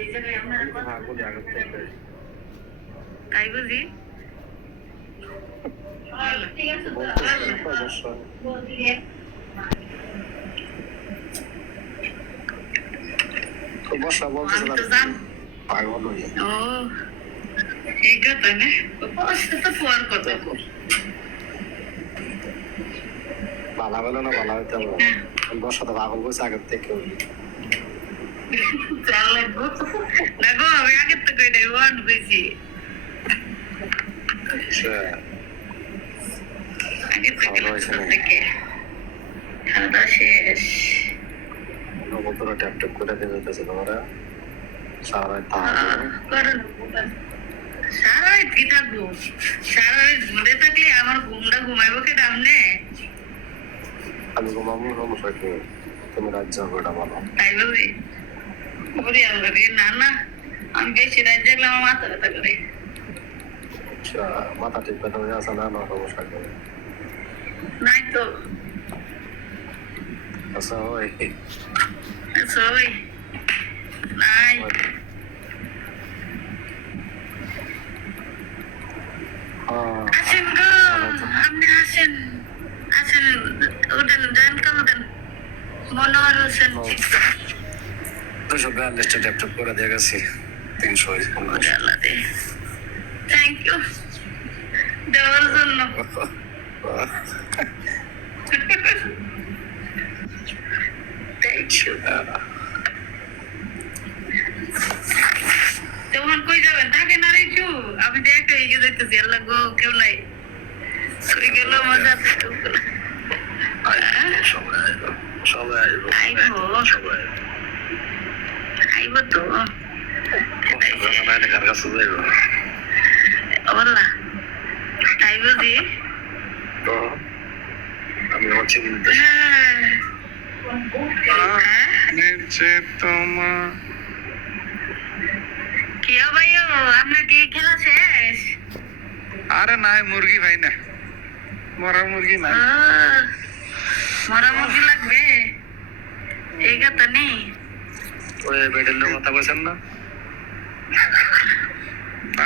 যে জায়গায় আমরা কথা বলি আগে থেকে তাই বুঝি ঠিক আছে অবশ্যই বসা আমি তো বলতেছিলাম জান পাগল হয়ে ও এই কথা না বসে তো ফোন কথা ভালো হলো না ভালো হইতে হবে বসা তো পাগল বলছে আগের থেকে চালে গো না গো আমি আগে তো কই নাই ওয়ান বেশি আগে থেকে খাওয়া শেষ নবতরা ট্যাপ ট্যাপ করে দিয়ে যেতেছে তোমরা সারা সারা কি থাকবো সারা ঘুরে থাকলে আমার ঘুমটা ঘুমাইবো কে সামনে আমি ঘুমাবো সমস্যা কি তুমি রাত যাবো এটা বলো তাই বলবি বলি আমরা না না আমি বেশি রাত জাগলে আমার মাথা ব্যথা করে মাথা ঠিক ব্যথা হয়ে আসে না না সমস্যা কি নাই তো আচ্ছা ওই সবাই নাই আসেন গো আপনি আসেন আসেন ওঠেন যান কামড়েন মনোহর হোসেন 242টা ল্যাপটপ করে দিয়ে গেছি 315 থ্যাংক ইউ দেওয়ার জন্য তখন কই যাবেন থাকে না রে চু আমি দেখে এগিয়ে যাইতেছি আল্লাহ গো কেউ নাই কই গেল মজা আইব তো বললা তাই বুঝি আমি হচ্ছে কি ভাই আপনার কি খেলা শেষ আরে নাই মুরগি ভাই না মরা মুরগি না মরা মুরগি লাগবে এই কথা নেই ওই বেডের লোক কথা বলছেন না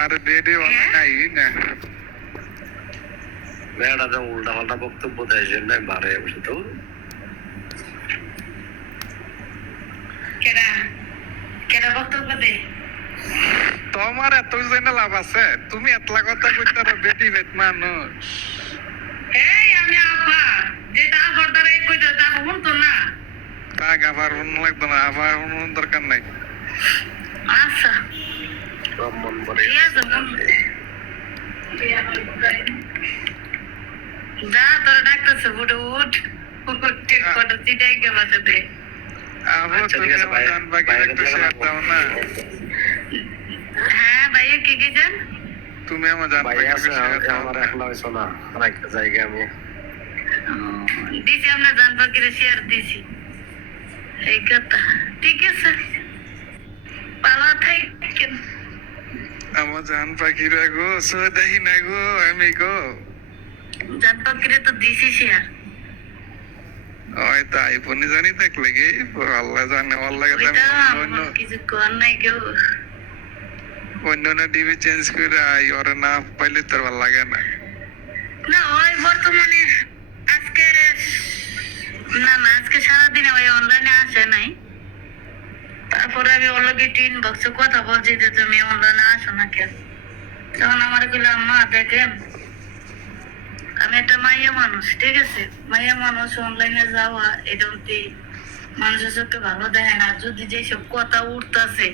আরে বেডে অনেক নাই না বেড়া তো উল্টা পাল্টা বক্তব্য দেয় জন্য বারে বসে তো কেডা কেডা বক্তব্য দে তোমার এত জেনে লাভ আছে তুমি এতলা কথা কইতে বেটি বেট মানুষ এই আমি আপা যেটা আবার দ্বারা এই কইতে তা বলতো না তা আবার অন্য লাগতো না আবার অন্য দরকার নাই আচ্ছা ব্রাহ্মণ বলে ঠিক আছে যা তোর ডাক্তারছে ফুটে উঠ কটা চিটাই গে বাঁচাতে আবার তুমি আমার জান বাকি একটা শেয়ার দাও না হ্যাঁ ভাইয়া কি কি জান তুমি আমার জান ভাই বাকি আছে শেয়ার দাও আমার একলা হইছো না আর একটা জায়গা আমি দিছি আমরা জান বাকিরে শেয়ার দিছি এই কথা ঠিক আছে ভালো থাকেন আমার জান পাখিরা গো সো দেখি না গো আমি গো জান বাকিরে তো দিছি শেয়ার ওই তাই পনি জানি দেখলে কি আল্লাহ জানে আল্লাহ অন্য কিছু কর নাই কেউ অন্য ডিবি চেঞ্জ করে আই ওরা না পাইলে তোর ভালো লাগে না না ওই বর্তমানে আজকে না আজকে সারাদিনে ওই অনলাইনে আসে নাই তারপরে আমি ওর লগে টিন বক্সে কথা বলছি যে তুমি অনলাইনে আসো না কেন তখন আমার বললাম মা দেখেন আমি একটা মাইয়া মানুষ ঠিক আছে মাইয়া মানুষ অনলাইনে যাওয়া এটা মানুষের চোখে ভালো দেখে না যদি যেসব কথা উঠতেছে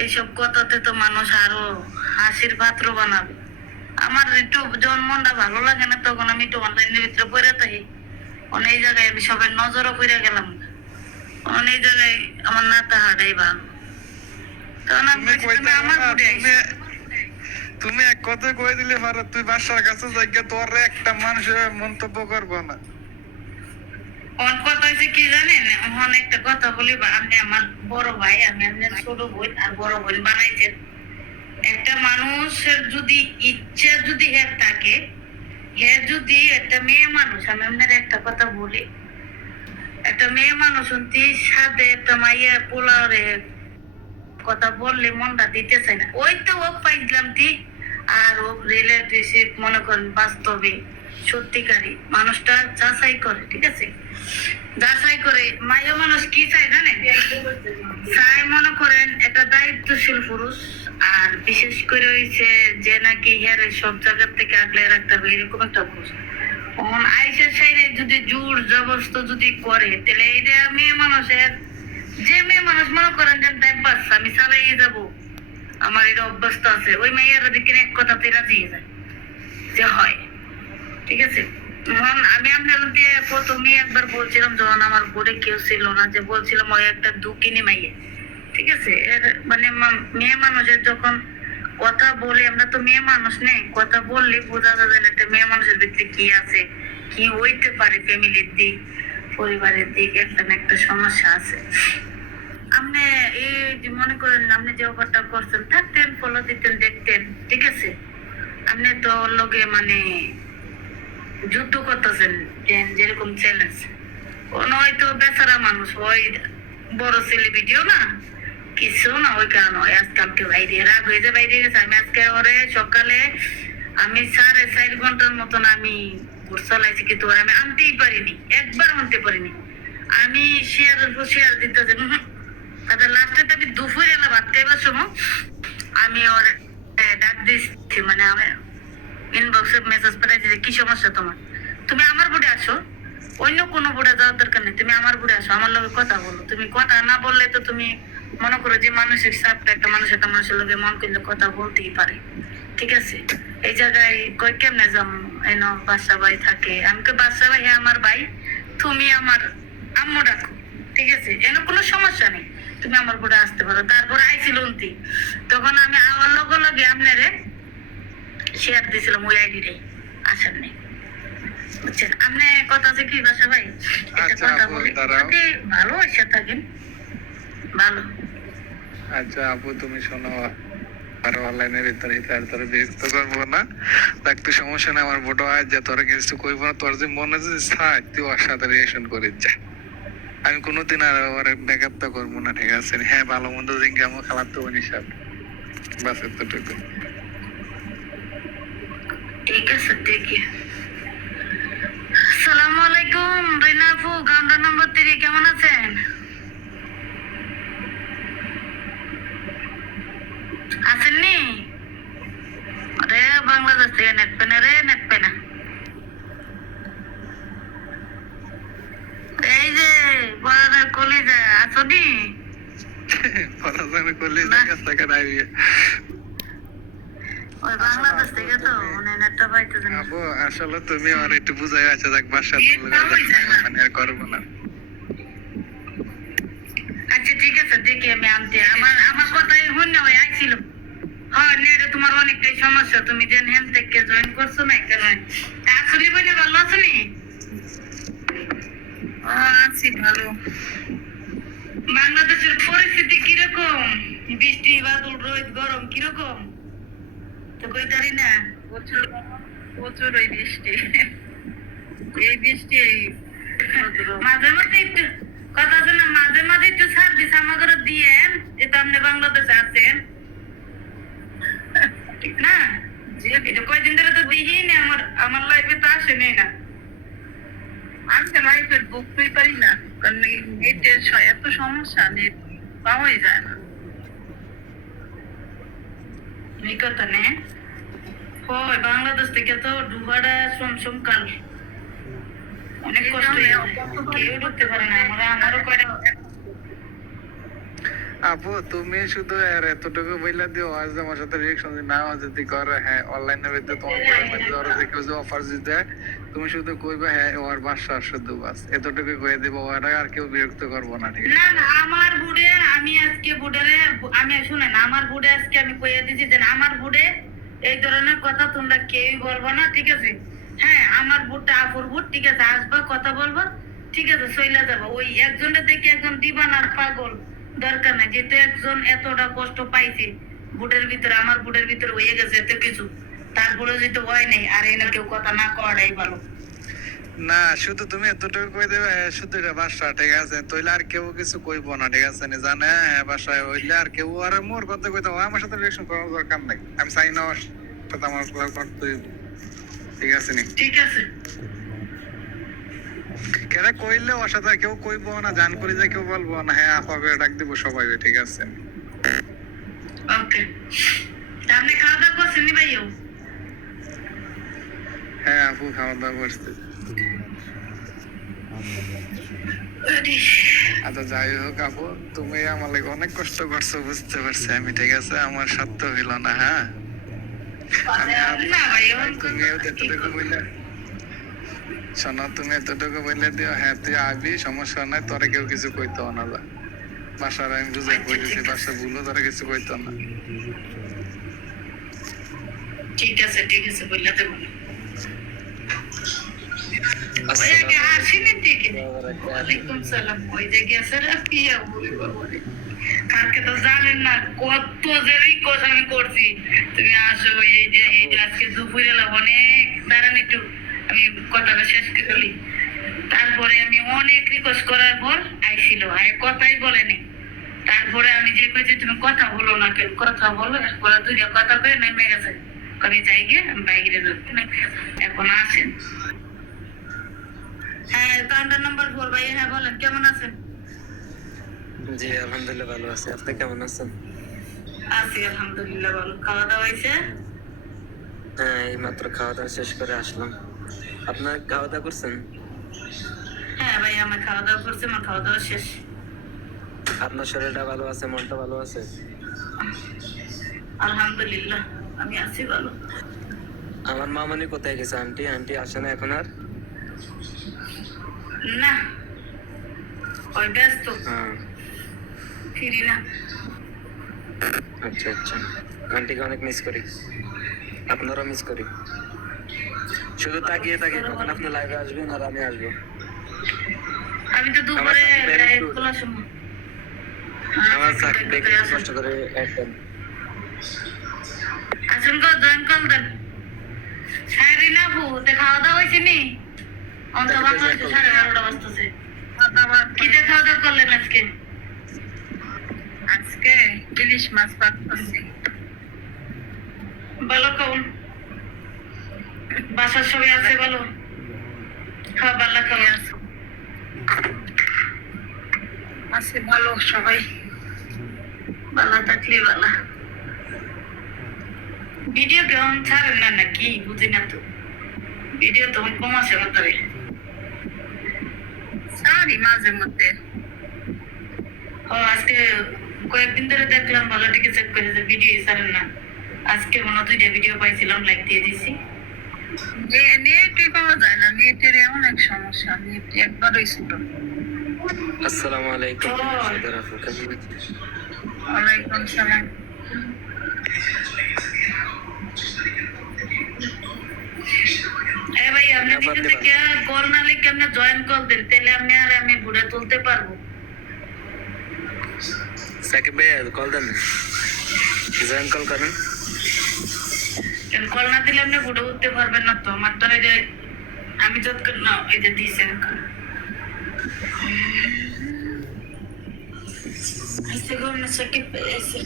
এইসব কথাতে তো মানুষ আরো হাসির পাত্র বানাবে আমার একটু যখন মনটা ভালো লাগে না তখন আমি একটু অনলাইনের ভিতরে পড়ে থাকি অনেক জায়গায় আমি সবাই নজরও করে গেলাম অনেক জায়গায় আমার নাতা হাঁটাই বা তখন আমি আমার তুমি এক কথা কয়ে দিলে পারো তুই বাসার কাছে জায়গা তোর একটা মানুষ মন্তব্য করবো না কোন কথা হয়েছে কি জানেন এখন একটা কথা বলি আপনি আমার বড় ভাই আমি আপনার ছোট বোন আর বড় বোন বানাইছেন একটা মানুষের যদি ইচ্ছা যদি এর থাকে হে যদি একটা মেয়ে মানুষ আমি আপনার একটা কথা বলি একটা মেয়ে মানুষ সাথে একটা মাইয়া পোলারে কথা বললে মনটা দিতেছে না, ওই তো ও পাইছিলাম ঠিক। আর ও রিলেটিভ মনে করেন বাস্তবে সত্যিকারী মানুষটা যাচাই করে, ঠিক আছে, যাচাই করে। মায়া মানুষ কি চাই জানেন? চাই মনে করেন একটা দায়িত্বশীল পুরুষ, আর বিশেষ করে হইছে যে নাকি হেরে সব জায়গা থেকে আগলে রাখতে হবে এরকম একটা পুরুষ। এখন আইসের সাইডে যদি জোর জবরদস্ত যদি করে, তাহলে এটা মেয়ে মানুষের, যে মেয়ে মানুষ মনে করেন যে টাইম পাস আমি চালাই যাবো, আমার এটা অভ্যস্ত আছে, ওই মেয়েরা দিকে এক কথাতে রাজি হয়ে যায় যে হয়, ঠিক আছে। এখন আমি আপনার দিয়ে প্রথমে একবার বলছিলাম যখন আমার বোর্ডে কেউ ছিল না, যে বলছিলাম ওই একটা দুকিনি মাইয়ে, ঠিক আছে। এর মানে মেয়ে মানুষের যখন কথা বলি, আমরা তো মেয়ে মানুষ নেই, কথা বললে বোঝা যাবে না একটা মেয়ে মানুষের ভিতরে কি আছে, কি হইতে পারে, ফ্যামিলির দিক, পরিবারের দিক, একটা না একটা সমস্যা আছে। আপনি এই যে মনে করেন আপনি যে অফারটা করছেন, থাকতেন, ফলো দিতেন, দেখতেন, ঠিক আছে। আপনি তো ওর লগে মানে যুদ্ধ করতেছেন, যেরকম চ্যালেঞ্জ। কোন হয়তো বেচারা মানুষ, ওই বড় সেলিব্রিটিও না, কিছু না, ওই কারণে আজকে আমাকে বাইরে রাগ হয়ে যায়, বাইরে গেছে। আমি আজকে ওরে সকালে আমি 4.5 ঘন্টার মতন আমি ভোর চালাইছি, কিন্তু ওরে আমি আনতেই পারিনি, একবার আনতে পারিনি। আমি শেয়ার দিতেছি, তাদের লাস্টে আমি দুপুরে এলা ভাত খাইবার সময় আমি ওর ডাক দিচ্ছি, মানে আমি ইনবক্সে মেসেজ পাঠাইছি যে কি সমস্যা তোমার, তুমি আমার বোর্ডে আসো, অন্য কোনো বোর্ডে যাওয়ার দরকার নেই, তুমি আমার বোর্ডে আসো, আমার লগে কথা বলো। তুমি কথা না বললে তো তুমি মনে করো যে মানসিক চাপটা একটা মানুষের লগে মন কিন্তু কথা বলতেই পারে, ঠিক আছে। এই জায়গায় কই কেমনে যাম, এন বাসা ভাই থাকে, আমি তো বাসা ভাই, হ্যাঁ আমার ভাই, তুমি আমার আম্মু ডাকো, ঠিক আছে, এন কোনো সমস্যা নেই, তুমি আমার বোর্ডে আসতে পারো। তারপর আইছিল উন্তি, তখন আমি আমার লগে লগে আপনারে শেয়ার দিয়েছিলাম ওই আইডিটাই, আসার নেই, বুঝছেন। আপনি কথা আছে কি বাসা ভাই, একটা আচ্ছা কথা আপু, বলি, দাঁড়াও। যদি ভালো এসে থাকেন ভালো। আচ্ছা আপু, তুমি শোনো, আর অনলাইনের ভিতরে তার তোর বিরক্ত করবো না, দেখ তুই সমস্যা না, আমার ফটো আজ যা তোরা কিছু কইব না, তোর যে মনে যে চাই তুই ওর সাথে রিয়েকশন করে যা। আমি কোনোদিন আর ওর ব্যাকআপ তো করবো না, ঠিক আছে। হ্যাঁ, ভালো মন্দ দিনকে আমার খাবার তো হিসাব, বাস এতটুকু। ঠিক আছে, দেখি। আসসালামু আলাইকুম রিনা আপু, গান্ডা নম্বর 3, কেমন আছেন? আসেননি? আরে বাংলাদেশ থেকে নেট পেনা রে, নেট পেনা। এই যে বড়দের কলিজা আসনি? পড়াশোনা করলে না। কাছ থেকে দাঁড়িয়ে ওই বাংলাদেশ থেকে তো মানে নেটটা পাইতেছে না। আপু, আসলে তুমি আমার একটু বুঝাই আছে, দেখ বাসা মানে আর করবো না। আচ্ছা ঠিক আছে, দেখি আমি আনতে, আমার আমার কথাই হইন না, ওই আইছিল। হ্যাঁ নেটে তোমার অনেকটাই সমস্যা, তুমি যে হেলথ থেকে জয়েন করছো না, কেন আসলে বলে ভালো আছো নি? ও আছি ভালো। বাংলাদেশের পরিস্থিতি কিরকম? বৃষ্টি, বাদল, রোদ, গরম কিরকম তো কইতারি না। প্রচুর প্রচুর ওই বৃষ্টি, এই বৃষ্টি মাঝে মাঝে একটু কথা আছে না, মাঝে মাঝে একটু সার্ভিস আমাদের দিয়েন, যেটা আপনি বাংলাদেশে আছেন, ঠিক না? এটা কয়দিন ধরে তো দিই না, আমার লাইফে তো আসেনি না। আমি তো লাইফের বুকতেই পারি না, কারণ এই নেটের এত সমস্যা, নেট পাওয়াই যায় না। এই কথা নে, ওই বাংলাদেশ থেকে তো ডুবাটা সমসম কাল অনেক কষ্ট হয়ে যায়। কেউ ঢুকতে পারে না, আমারও করে। আপু, তুমি শুধু আর এতটুকু বইলা দিও, আজ আমার সাথে রিয়েকশন না যদি করে, হ্যাঁ অনলাইনের ভিতরে তোমার মধ্যে ধরো যে কেউ যে অফার যদি দেয়, তুমি শুধু কইবা হ্যাঁ ওর বাসা শুধু, বাস এতটুকু কয়ে দিব, ওরা আর কেউ বিরক্ত করবো না, ঠিক না আছে। না, আমার বুড়ে আমি আজকে বুড়ে, আমি শুনেন আমার বুড়ে আজকে আমি কইয়া দিছি যে আমার বুড়ে এই ধরনের কথা তোমরা কেউই বলবো না, ঠিক আছে। হ্যাঁ আমার বুটটা আপুর বুট, ঠিক আছে, আসবা কথা বলবো, ঠিক আছে, সইলা যাবো। ওই একজনের দেখে একজন দিবানার পাগল দরকার নাই, যেহেতু একজন এতটা কষ্ট পাইছে বুটের ভিতরে, আমার বুটের ভিতরে হয়ে গেছে এত কিছু, তারপরে যেহেতু হয় নাই, আর এনে কেউ কথা না করাই ভালো। না শুধু তুমি এতটুকু কই দেবে হ্যাঁ শুধু এটা বাসা ঠিক আছে, তইলে আর কেউ কিছু কইবো না ঠিক আছে নি, জানে হ্যাঁ বাসায় হইলে আর কেউ আর মোর কথা কইতে হবে, আমার সাথে রিলেশন করার দরকার নাই, আমি চাই না ওর সাথে আমার করতে, ঠিক আছে নি? ঠিক আছে। কেরা কইলে ওর সাথে আর কেউ কইবো না, জান করি যে কেউ বলবো না, হ্যাঁ আপা করে ডাক দিব সবাই, ঠিক আছে? ওকে, আপনি খাওয়া দাওয়া করছেন নি ভাইও? হ্যাঁ আপু খাওয়া দাওয়া করছে। আচ্ছা যাই হোক আপু, তুমি আমার লাগে অনেক কষ্ট করছো, বুঝতে পারছি আমি, ঠিক আছে? আমার স্বার্থ হইল না, হ্যাঁ না ভাই, এমন তুমি এতটুকু বললে শোনো, তুমি এতটুকু বললে দিও হ্যাঁ তুই আবি, সমস্যা নাই, তোরা কেউ কিছু কইতো না, বাসার আমি বুঝাই কই দিছি, বাসা ভুলো তোরা কিছু কইতো না। ঠিক আছে বললে দেবো। ওই আগে আসেনি ঠিক। ওয়ালাইকুম সালাম। ওই যে গেছে রে পিয়া বলি বাবারে। কালকে তো জানেন না কত যে রিকোয়েস্ট আমি করছি, তুমি আসো, এই যে আজকে দুপুরে অনেক দাঁড়ান একটু, আমি কথাটা শেষ করি। তারপরে আমি অনেক রিকোয়েস্ট করার পর আইছিল, আর কথাই বলেনি। তারপরে আমি যে কইছি তুমি কথা বলো না কেন, কথা বলো, এরপরে দুইটা কথা কয়ে নেমে গেছে। আমি যাই গিয়ে আমি বাইরে ঢুকতে না, এখন আসেন। হ্যাঁ, কাউন্টার নাম্বার 4 ভাই। হ্যাঁ বলেন, কেমন আছেন? জি আলহামদুলিল্লাহ ভালো আছি, আপনি কেমন আছেন? আছি আলহামদুলিল্লাহ ভালো। খাওয়া দাওয়া হয়েছে? হ্যাঁ এই মাত্র খাওয়া দাওয়া শেষ করে আসলাম। আপনার খাওয়া দাওয়া করছেন? হ্যাঁ ভাই, আমার খাওয়া দাওয়া করছে, আমার খাওয়া দাওয়া শেষ। আপনার শরীরটা ভালো আছে, মনটা ভালো আছে? আলহামদুলিল্লাহ আমি আছি ভালো। আমার মামনি কোথায় গেছে? আন্টি আন্টি আসে না এখন আর? না, ওই ব্যস্ত, হ্যাঁ ফিরি না। আচ্ছা আচ্ছা, আন্টিকে অনেক মিস করি, আপনারও মিস করি। শুধু তাকিয়ে থাকি কখন আপনি লাইভে আসবেন আর আমি আসবো। আমি তো দুপুরে আমার সাথে লাইভ একটু- খোলার সময় আমার সাকিব ভাইকে একটু কষ্ট করে অ্যাড দেন। আসুন গো, জয়েন কল দেন। হ্যাঁ রিনা আপু, খাওয়া দাওয়া হয়েছে নি? অন্ত বাংলাদেশে 12:30 বাজতেছে। কি দিয়ে খাওয়া দাওয়া করলেন আজকে? আজকে ইলিশ মাছ ভাত করছি। ভালো খাওন, বাসার সবাই আছে ভালো? খাওয়া ভালো খাওয়া আছে ভালো সবাই। ভালো থাকলে ভালো। ভিডিও কেমন ছাড়েন না নাকি বুঝি না তো, ভিডিও তখন কম আসে মাত্রে। সারি মাঝে মধ্যে। ও আজকে কয়েকদিন ধরে দেখলাম, ভালো দিকে চেক করে যে ভিডিও ছাড়েন না। আজকে মনে হয় 2টা ভিডিও পাইছিলাম, লাইক দিয়ে দিছি। নেটই পাওয়া যায় না, নেটের অনেক সমস্যা, নেট একবারই ছিল। আসসালামু আলাইকুম সাদর আপু, কেমন আছেন? ওয়ালাইকুম সালাম। এ ভাই, আপনি দিকে থেকে কল না লিখে আপনি জয়েন কল দেন, তাহলে আপনি আর আমি ঘুরে তুলতে পারবো। সাকিব ভাই কল দেন, জয়েন কল করেন। কল না দিলে আপনি ঘুরে উঠতে পারবেন না তো। আমার তো এই যে আমি যতক্ষণ না এই যে দিয়েছেন আইসে গো না সাকিব এসে।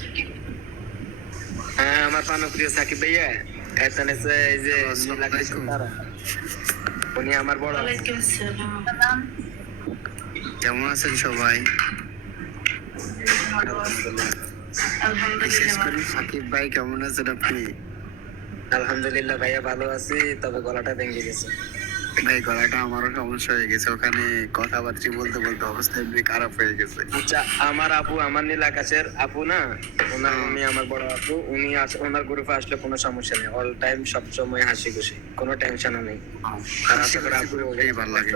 হ্যাঁ আমার প্রিয় সাকিব ভাইয়া, এখানে এই যে তারা, উনি আমার বড়। ওয়ালাইকুম আসসালাম। কেমন আছেন সবাই? বিশেষ করে আলহামদুলিল্লাহ। সাকিব ভাই কেমন আছেন আপনি? আলহামদুলিল্লাহ ভাইয়া ভালো আছি, তবে গলাটা ভেঙে গেছে। ভাই গলাটা আমারও সমস্যা হয়ে গেছে, ওখানে কথাবার্তা বলতে বলতে অবস্থা এমনি খারাপ হয়ে গেছে। আচ্ছা আমার আপু, আমার নীল আকাশের আপু না, ওনার উনি আমার বড় আপু, উনি ওনার গ্রুপে আসলে কোনো সমস্যা নেই, অল টাইম সব সময় হাসি খুশি, কোনো টেনশনও নেই। আর আশা করি আপু ভালো লাগে।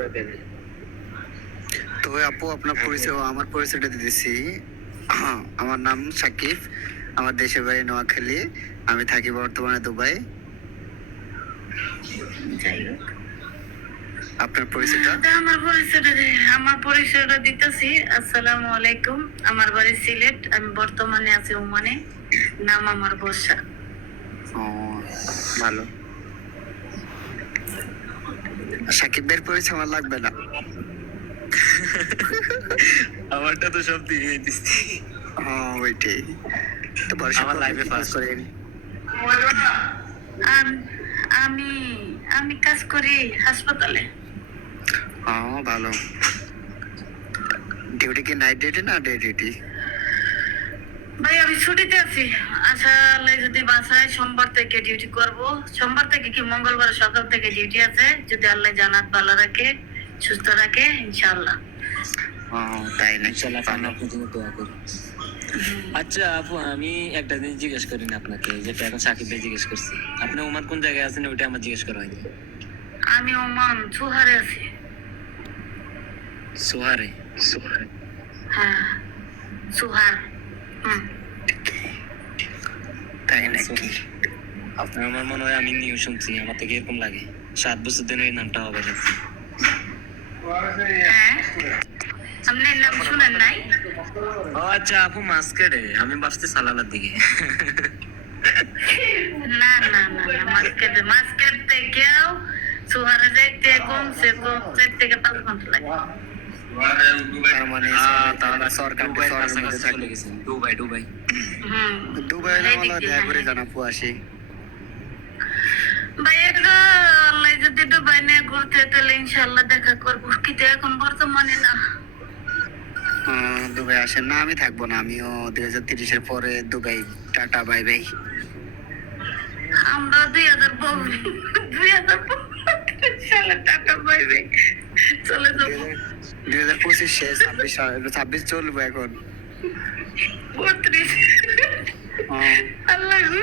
তো আপু আপনার পরিচয়, আমার পরিচয়টা দিতেছি। আমার নাম সাকিব, আমার দেশের বাড়ি নোয়াখালী, আমি থাকি বর্তমানে দুবাই। যাই হোক, আপনার পরিচয়টা? আমার পরিচয়টা দিতেছি। আসসালামু আলাইকুম, আমার বাড়ি সিলেট, আমি বর্তমানে আছি ওমানে, নাম আমার বর্ষা। ও ভালো। সাকিবের পরিচয় আমার লাগবে না। আমারটা তো সব দিয়ে দিচ্ছি। হ্যাঁ ওইটাই তো আমার life এ first। করেন। আমি আমি কাজ করি হাসপাতালে। হ্যাঁ ভালো। ডিউটি কি নাইট ডিউটি না ডে ডিউটি? ভাই আমি ছুটিতে আছি, আসলে যদি বাসায় সোমবার থেকে ডিউটি করব। সোমবার থেকে কি মঙ্গলবার সকাল থেকে ডিউটি আছে, যদি আল্লাহ জানাত ভালো রাখে সুস্থ রাখে ইনশাআল্লাহ। তাই না? ইনশাআল্লাহ আমরা আপনার জন্য দোয়া করি। আচ্ছা আপু, আমি একটা জিনিস জিজ্ঞেস করি না আপনাকে, যেটা এখন সাকিব ভাই জিজ্ঞেস করছি। আপনি ওমান কোন জায়গায় আছেন ওইটা আমার জিজ্ঞেস করা হয়নি। আমি ওমান সুহারে আছি। সোহারে? হ্যাঁ সুহার। তাই নাকি? আপনার আমার মনে হয় আমি নিউজ শুনছি, আমার থেকে এরকম লাগে 7 বছর ধরে এই নামটা হবে। হ্যাঁ আপনি নাম শুনেন নাই? ও আচ্ছা আপু, মাস্কেটে আমি ভাবছি সালালার দিকে। না না না না, মাস্কেট থেকেও সুহারে যাইতে কমসে কম 4 থেকে 5 ঘন্টা লাগে। তার মানে তাহলে সরকার দুবাই শহরের মধ্যে কাছাকাছি থাকে। চলে গেছেন। দুবাই দুবাই না হলে দেখা করে জানাবো আসি। ভাইয়া গো, আল্লাহ যদি দুবাই নিয়ে ঘুরতে তাহলে ইনশাআল্লাহ দেখা করবো, কিন্তু এখন বর্তমানে না। দুবাই আসেন না, আমি থাকবো না। আমিও 2030-এর পরে দুবাই। Tata bye bye. আমরা 2025 সালে টাকা পাইবে চলে যাবো। 2025 শেষ, 26 চলবো এখন। 32 আল্লাহ গো,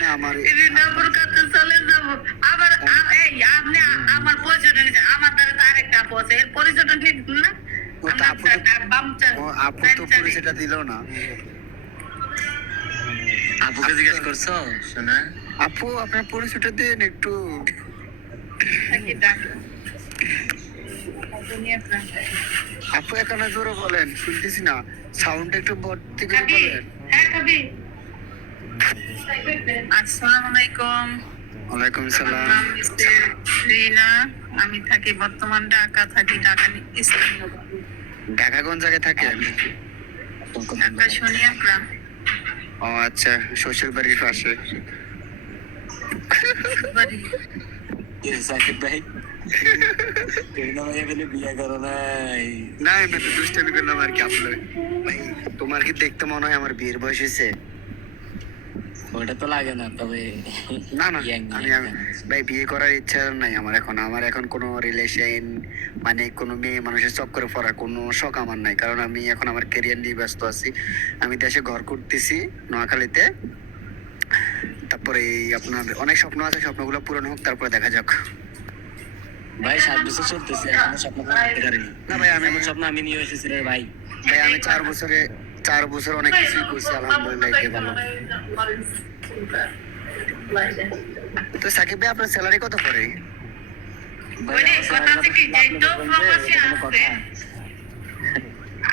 না আমার রিনাপুর কাছে চলে যাবো। আবার এই আপনি আমার পরিচয়টা নিতে, আমার দ্বারা তো আরেকটা আপু আছে, এর পরিচয়টা নিতে না। ও তো আপু আপু তো পরিচয়টা দিল না। আপুকে জিজ্ঞেস করছো শোনা? আপু আপনার পরিচয়টা দিন একটু। আপু এখানে জোরে বলেন, শুনতেছি না, সাউন্ড একটু ভর্তি করে বলেন। আসসালামু আলাইকুম। ওয়ালাইকুম সালাম। নাম হচ্ছে রিনা। আমি থাকি বর্তমান ঢাকা, থাকি ঢাকা ইসলামাবাদ। ঢাকা কোন জায়গায় থাকেন? ঢাকা সোনিয়াগ্রাম। ও আচ্ছা, শ্বশুর বাড়ির পাশে। বাড়ি। সাকিব ভাই বিয়ে করো নাই? না আমি তো দুষ্টামি করলাম আর কি। আপনার ভাই তোমার কি দেখতে মনে হয় আমার বিয়ের বয়স হয়েছে? ওটা তো লাগে না, তবে না না, young আমি ভাই বিয়ে করার ইচ্ছা নাই আমার এখন। আমার এখন কোনো রিলেশন মানে কোনো মেয়ে মানুষের চক্করে পড়ার কোনো শখ আমার নাই, কারণ আমি এখন আমার ক্যারিয়ার নিয়ে ব্যস্ত আছি। আমি দেশে ঘর করতেছি নোয়াখালীতে। তারপরে এই আপনার অনেক স্বপ্ন আছে, স্বপ্নগুলো পূরণ হোক, তারপরে দেখা যাক। ভাই 7 বছর চলতেছে, এখনো স্বপ্ন পূরণ করতে পারিনি। না ভাই আমি এমন স্বপ্ন আমি নিয়ে এসেছি রে ভাই। ভাই আমি 4 বছর অনেক কিছুই করছি, আলহামদুলিল্লাহ এটাই ভালো। তো সাকিব ভাই আপনার স্যালারি কত করে? ভাই, আমার কথা আছে কি, আপনি যেহেতু বলবেন যে প্রবাসী এটা কোনো আছে, কথা?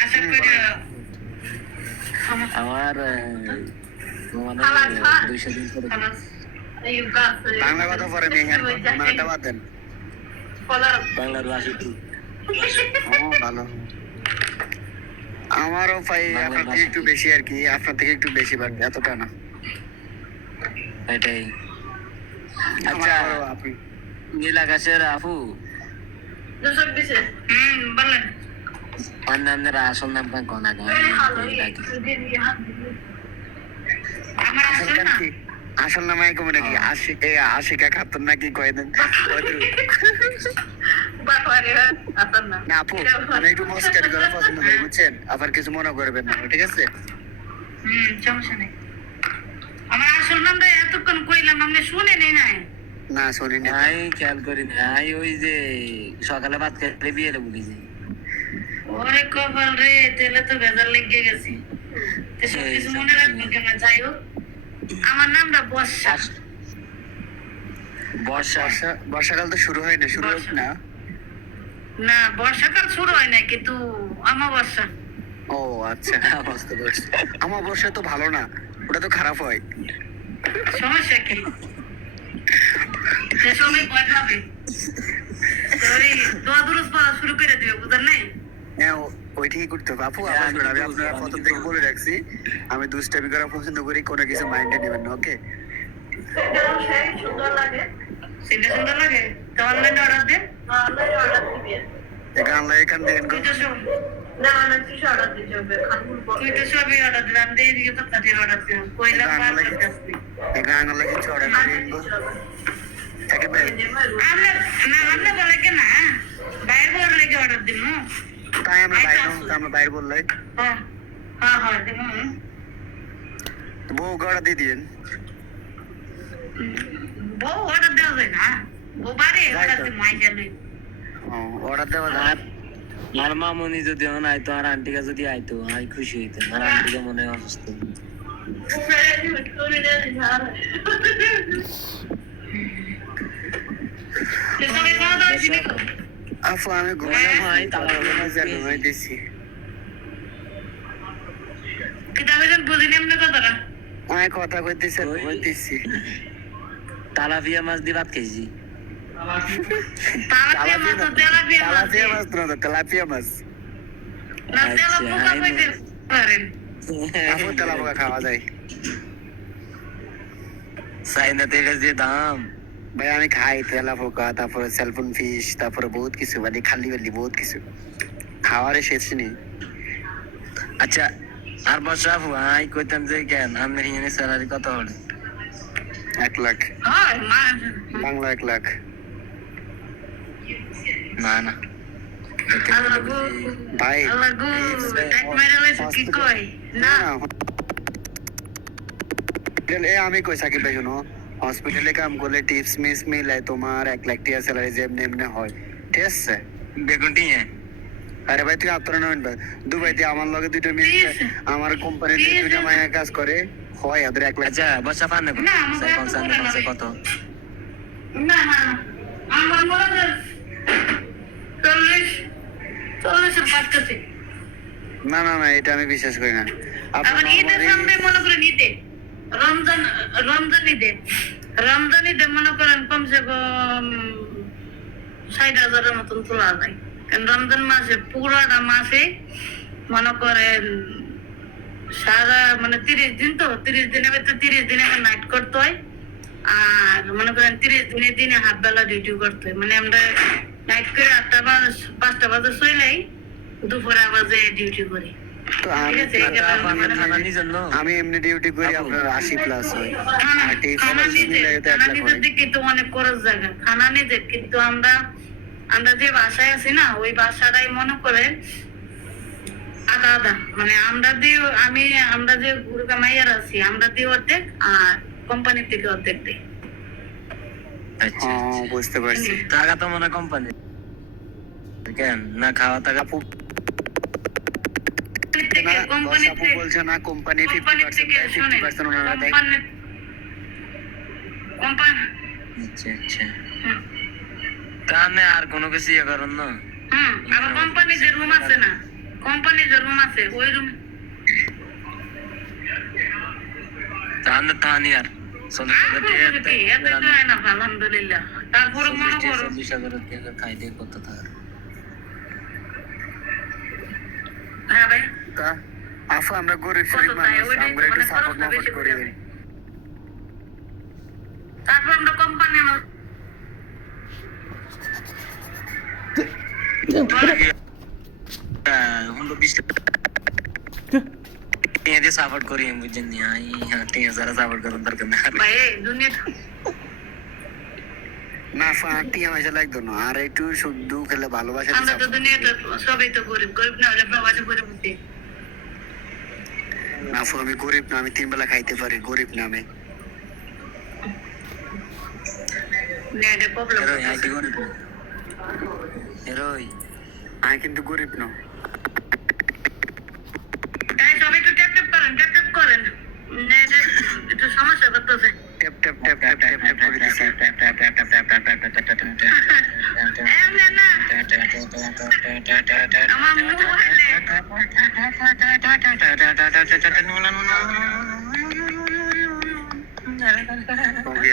আশা করি আমার মানে 200 দিন করে বাংলা কথা পরে মেয়ে ওনারটা বাদ দেন। বাংলার 82। ভালো। আমারও ভাই আপনার থেকে একটু বেশি আর কি, আপনার থেকে একটু বেশি, বাট এতটা না। এটাই। আচ্ছা আমারও আপনি নীল আকাশের আপু, বলেন। আপনার আসল নাম কোন আগে? আমার আসল আসল নাম না, কি? আসল নাম কমে নাকি? আশিকা খাতুন নাকি কয়ে দেন। না আপু, আমি একটু মস্কারি করে পছন্দ করি, বুঝছেন? আবার কিছু মনে করবেন না, ঠিক আছে? সমস্যা নেই। আমার আসল নামটা এতক্ষণ কইলাম, আপনি শুনে নেই নাই? না শুনিনি। নাই খেয়াল করি নাই, ওই যে সকালে ভাত খেতে বিয়েলে বলিছি। ওরে কপাল রে, তেলে তো ভেজাল লেগে গেছি। তো সবকিছু মনে রাখবেন কেন? যাই হোক, আমার নামটা বর্ষা। বর্ষা? বর্ষাকাল তো শুরু হয় না, শুরু হোক না। না, বর্ষাকাল শুরু হয় না, কিন্তু অমাবস্যা। ও আচ্ছা, বুঝতে পারছি। অমাবস্যা তো ভালো না, ওটা তো খারাপ হয়। সমস্যা কি? সে সবাই ভয় পাবে। তো ওই দোয়া দুরুস পড়া শুরু করে দিবে, বুঝলেন নাই? হ্যাঁ ওই ঠিকই করতে হবে আপু। আমার শুনুন, আমি আপনার প্রথম থেকে বলে রাখছি আমি দুষ্টামি করা পছন্দ করি, কোনো কিছু মাইন্ডে নেবেন না, ওকে? সেটাও সেই সুন্দর লাগে। সেটা সুন্দর লাগে, তো অনলাইনে অর্ডার দে। অনলাইনে অর্ডার দিবি। এখান দেখেন তুই তো সব না অনলাইন কিছু অর্ডার দিতে হবে, খানপুর তুই তো সবই অর্ডার দিলাম, আমি তো এইদিকে তো কাঠের অর্ডার দিলাম, কইলা পার করতে আসছি। এখানে আঙুলে কিছু অর্ডার করে সাকিব ভাই। আমরা না, আমরা বলে কে না, বাইরে বলে লেগে অর্ডার দিব। তাই আমরা বাইরে বললে হ্যাঁ হ্যাঁ হ্যাঁ দেখুন, বউ অর্ডার দিয়ে দিন। বউ অর্ডার দেওয়া যায় না, বউ বাড়ি অর্ডার দিব, মাই জানি। অর্ডার দেওয়া যায়। আর মামনি যদি আইতো আর আন্টিকা যদি আইতো আমি খুশি হইতাম। আর আন্টিকা মনে হয় অসুস্থ। তো সবাই খাওয়া দাওয়া শুনে গো। আপু আমি ঘুমাইতেছি। কিন্তু আমি যখন বুঝিনি এমনি কথাটা। আমি কথা কইতেছি। তালাপিয়া মাছ দিয়ে ভাত খেয়েছি। তালাপিয়া মাছ তো তেলাপিয়া মাছ। তেলাপিয়া মাছ না তেলা পোকা কইতে পারেন। আপু তেলাপোকা খাওয়া যায় চাইনা তেলের যে দাম। ভাই। আমি খাই তেলাপোকা, তারপরে সেলফোন ফিশ, তারপরে বহুত কিছু, মানে খালি বহুত কিছু খাওয়ারে শেষ নেই। আচ্ছা আর বসা আপু আই কইতাম যে কেন আপনার হিনে স্যালারি কত হলো? 1 লাখ হয় মা বাংলা 1 লাখ। না না আল্লাহ গো, ভাই আল্লাহ গো, টাইট মেরে লইছো কি কই? না আমি কই সাকিব ভাই শুনো, হসপিটালে কাম করলে টিপস মিস মিলে তোমার 1 লাখ টাকা স্যালারি যেমনি এমনি হয়, ঠিক আছে? বেগুন টিয়ে আরে ভাই তুই আপনারা নেবেন ভাই, দুবাইতে আমার লগে দুটো মেয়ে, আমার কোম্পানিতে দুটো মায়া কাজ করে, হয় ওদের 1 লাখ। আচ্ছা বসা পান না না, আমার সাই কোন সামনে বেতন কত? না না আমার মনে হয় 40 পাচ্ছি। না এটা আমি বিশ্বাস করি না। আবার ঈদের সামনে মনে করেন ঈদে, রমজান ঈদে মনে করেন কমসে কম 60,000-এর মতন তোলা যায়। কারণ রমজান মাসে পুরাটা মাসে মনে করেন সারা মানে 30 দিন, তো 30 দিনের ভিতরে 30 দিনে নাইট করতে হয়। আর মনে করেন 30 দিনে হাফ বেলা ডিউটি করতে হয়। মানে আমরা নাইট করে 5টা বাজে শুইলেই দুপুরে আবার যে ডিউটি করি। তো ঠিক আছে, এই কারণে খানা নিজের নো আমি এমনি ডিউটি করি আপনার 80 প্লাস হয়। আর টিপস খানা মিলে তো 1 লাখ হয়। নিজের কিন্তু অনেক খরচ জায়গা, খানা নিজের। কিন্তু আমরা যে বাসায় আছি না, ওই বাসাটাই মনে করেন আধা আধা, মানে আমরা যে গুরুকা মাইয়ার আছি, আমরা দিয়ে অর্ধেক আর কোম্পানি থেকে অর্ধেক দিই। আচ্ছা বুঝতে পারছি। টাকা তো মনে কোম্পানি কেন না খাওয়া টাকা? আপু কোম্পানি আপু বলছে না কোম্পানি 50% ওনারা দেয়। কোম্পানি আচ্ছা তাহলে আর কোনো কিছু ইয়ে করেন না? আবার কোম্পানি যে রুম আছে না, কোম্পানি যে রুম আছে ওই রুম তাহলে তাহানি আর আলহামদুলিল্লাহ। তারপরে মনে করো 40,000 টাকা খাই দিয়ে কত থাকার? হ্যাঁ ভাই, তা আপু আমরা গরিব শরীফ মানুষ, আমরা একটু সাপোর্ট করি। তারপর আমরা কোম্পানি সাপোর্ট করি বুঝছেন? ঠিক আছে, সাপোর্ট করার দরকার না। ভাই দুনিয়া না ফাটি আমাকে লাগতো না, আর একটু শুদ্ধ খেলে ভালোবাসা আমরা তো দুনিয়াতে সবাই তো গরিব না হলে প্রবাসে গরিব হতে। না আপু আমি গরিব না, আমি 3 বেলা খাইতে পারি, গরিব না আমি। আমি কিন্তু গরিব না। সবাই একটু ট্যাপ করেন, একটু সমস্যা করতেছে। Tap tap tap tap tap tap করে দিছি। আমার মোবাইলে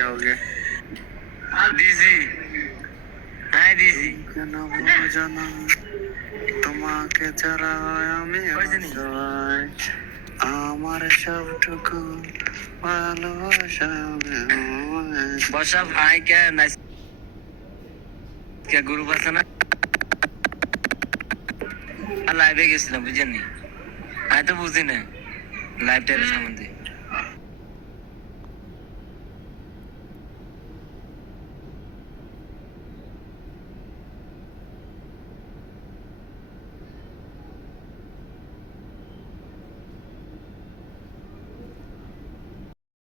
हो गया দিছি হ্যাঁ দিছি কেন বোঝো না তোমাকে ছাড়া আমি অসহায়। আমার সবটুকু ভালোবাসা বসা ভাই কে নাইস কে গ্রুপ আছে না লাইভে গেছিলাম বুঝেননি আমি তো বুঝি না লাইভ টাইপের সম্বন্ধে